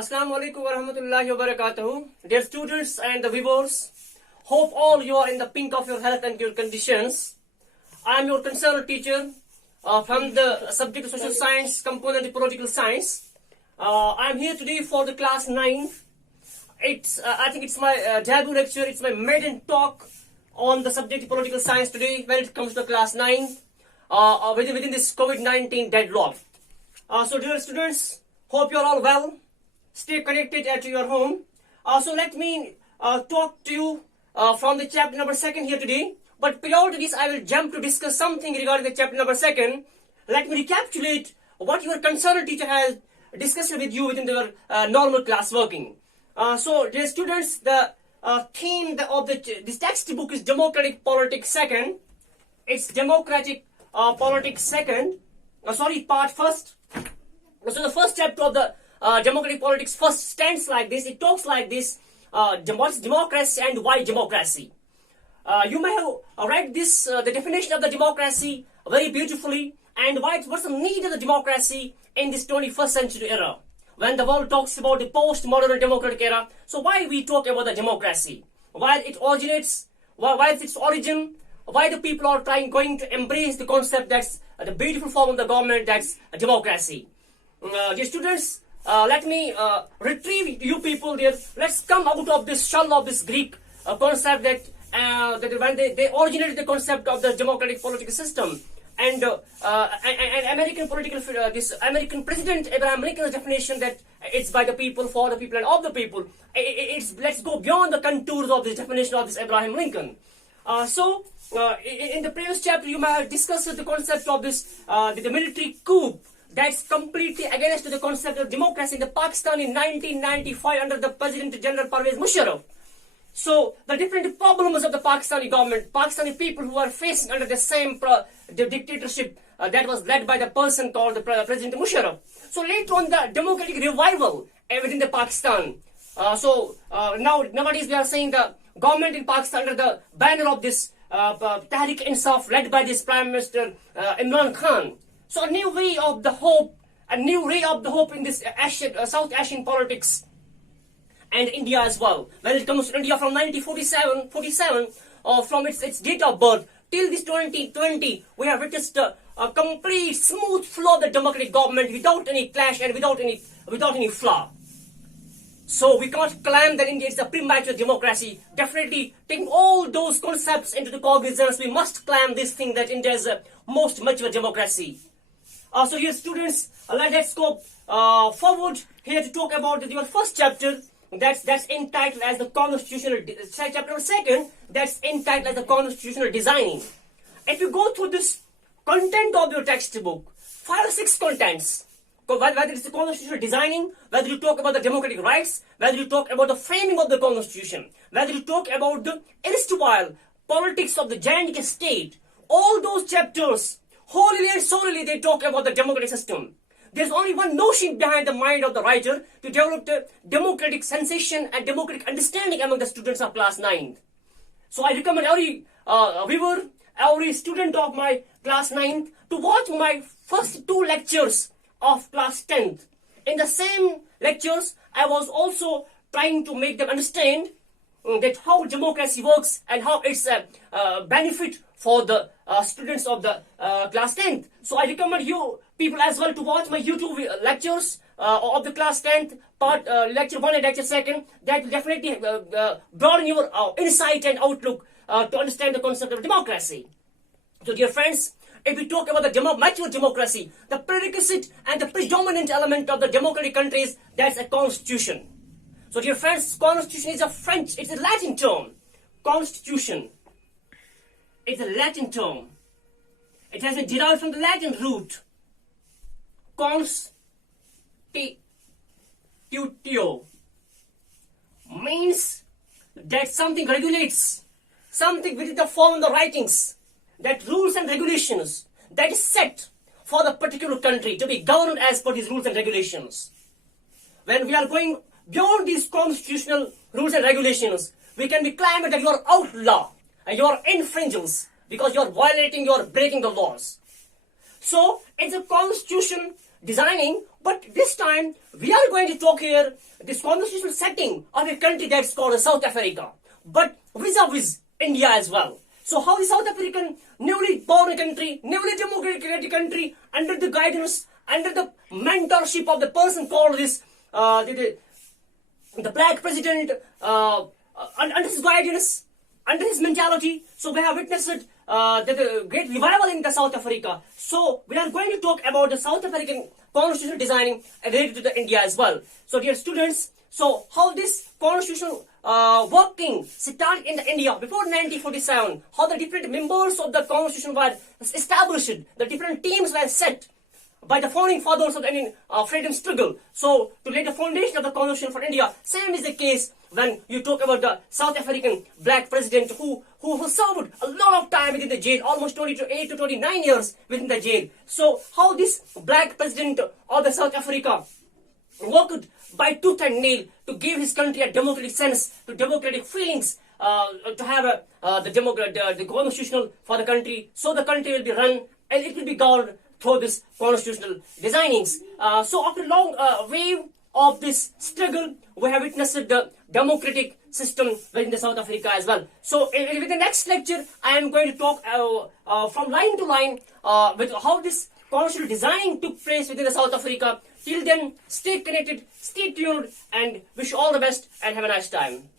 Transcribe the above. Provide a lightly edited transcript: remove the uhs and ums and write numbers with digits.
Assalamu alaikum wa rahmatullahi wa barakatuhu. Dear students and the viewers, hope all you are in the pink of your health and your conditions. I am your concerned teacher from the subject of social science, component political science. I am here today for the class 9. I think it's my debut lecture, it's my maiden talk on the subject of political science today when it comes to class 9 within this COVID-19 deadlock. So dear students, hope you are all well. Stay connected at your home. So let me talk to you from the chapter number 2 here today. But prior to this, I will jump to discuss something regarding the chapter number 2. Let me recapitulate what your concerned teacher has discussed with you within their normal class working. So dear students, the theme of this textbook is Democratic Politics 2. It's Democratic Politics 2. Part 1st. So the first chapter of the democratic politics first stands like this. It talks like this: what's democracy and why democracy. You may have read this, the definition of the democracy very beautifully, and what's the need of the democracy in this 21st century era, when the world talks about the post-modern democratic era. So why we talk about the democracy? Why it originates? Why is its origin? Why the people are going to embrace the concept that's the beautiful form of the government, that's democracy. Dear students, let me retrieve you people there. Let's come out of this shell of this Greek concept that when they originated the concept of the democratic political system, and American political this American President Abraham Lincoln's definition that it's by the people, for the people, and of the people. Let's go beyond the contours of this definition of this Abraham Lincoln. In the previous chapter, you may have discussed the concept of this the military coup. That's completely against the concept of democracy in the Pakistan in 1995 under the President General Parvez Musharraf. So the different problems of the Pakistani government, Pakistani people who are facing under the same the dictatorship that was led by the person called the President Musharraf. So later on, the democratic revival within the Pakistan. Nowadays we are saying the government in Pakistan under the banner of this Tehreek Insaf led by this Prime Minister Imran Khan. So a new ray of the hope in this South Asian politics, and India as well. When it comes to India from 1947, from its date of birth till this 2020, we have witnessed a complete smooth flow of the democratic government without any clash and without any flaw. So we can't claim that India is a premature democracy. Definitely taking all those concepts into the cognizance, we must claim this thing that India is a most mature democracy. So here students, let's go forward here to talk about your first chapter that's entitled as the constitutional, chapter number 2, that's entitled as the constitutional designing. If you go through this content of your textbook, 5 or 6 contents, whether it's the constitutional designing, whether you talk about the democratic rights, whether you talk about the framing of the constitution, whether you talk about the erstwhile politics of the J&K state, all those chapters, wholly and solely, they talk about the democratic system. There's only one notion behind the mind of the writer to develop the democratic sensation and democratic understanding among the students of class 9. So I recommend every viewer, every student of my class 9 to watch my first 2 lectures of class 10th. In the same lectures, I was also trying to make them understand that how democracy works and how it's a benefit for the students of the class 10th. So I recommend you people as well to watch my YouTube lectures of the class 10th, part lecture 1 and lecture 2. That will definitely broaden your insight and outlook to understand the concept of democracy. So dear friends, if we talk about the mature democracy, the prerequisite and the predominant element of the democratic countries, that's a constitution. So dear friends, constitution is it's a Latin term. Constitution. It's a Latin term. It has been derived from the Latin root constitutio. Means that something regulates, something within the form of the writings, that rules and regulations that is set for the particular country to be governed as per these rules and regulations. When we are going beyond these constitutional rules and regulations, we can be claimed that you are outlaw and you are infringers because you are violating, you are breaking the laws. So it's a constitution designing, but this time we are going to talk here this constitutional setting of a country that's called South Africa, but vis-a-vis India as well. So how the South African newly born country, newly democratic country, under the guidance, under the mentorship of the person called this the black president, under his guidance, under his mentality. So we have witnessed the great revival in the South Africa. So we are going to talk about the South African constitutional designing related to the India as well. So dear students, so how this constitutional working started in the India before 1947, how the different members of the constitution were established, the different teams were set by the founding fathers of the Indian freedom struggle. So to lay the foundation of the constitution for India, same is the case when you talk about the South African black president who served a lot of time within the jail, almost 28 to 29 years within the jail. So how this black president of the South Africa worked by tooth and nail to give his country a democratic sense, to democratic feelings, to have the constitutional for the country, so the country will be run and it will be governed through this constitutional designings. So after a long wave of this struggle, we have witnessed the democratic system within the South Africa as well. So in the next lecture, I am going to talk from line to line with how this constitutional designing took place within the South Africa. Till then, stay connected, stay tuned, and wish you all the best and have a nice time.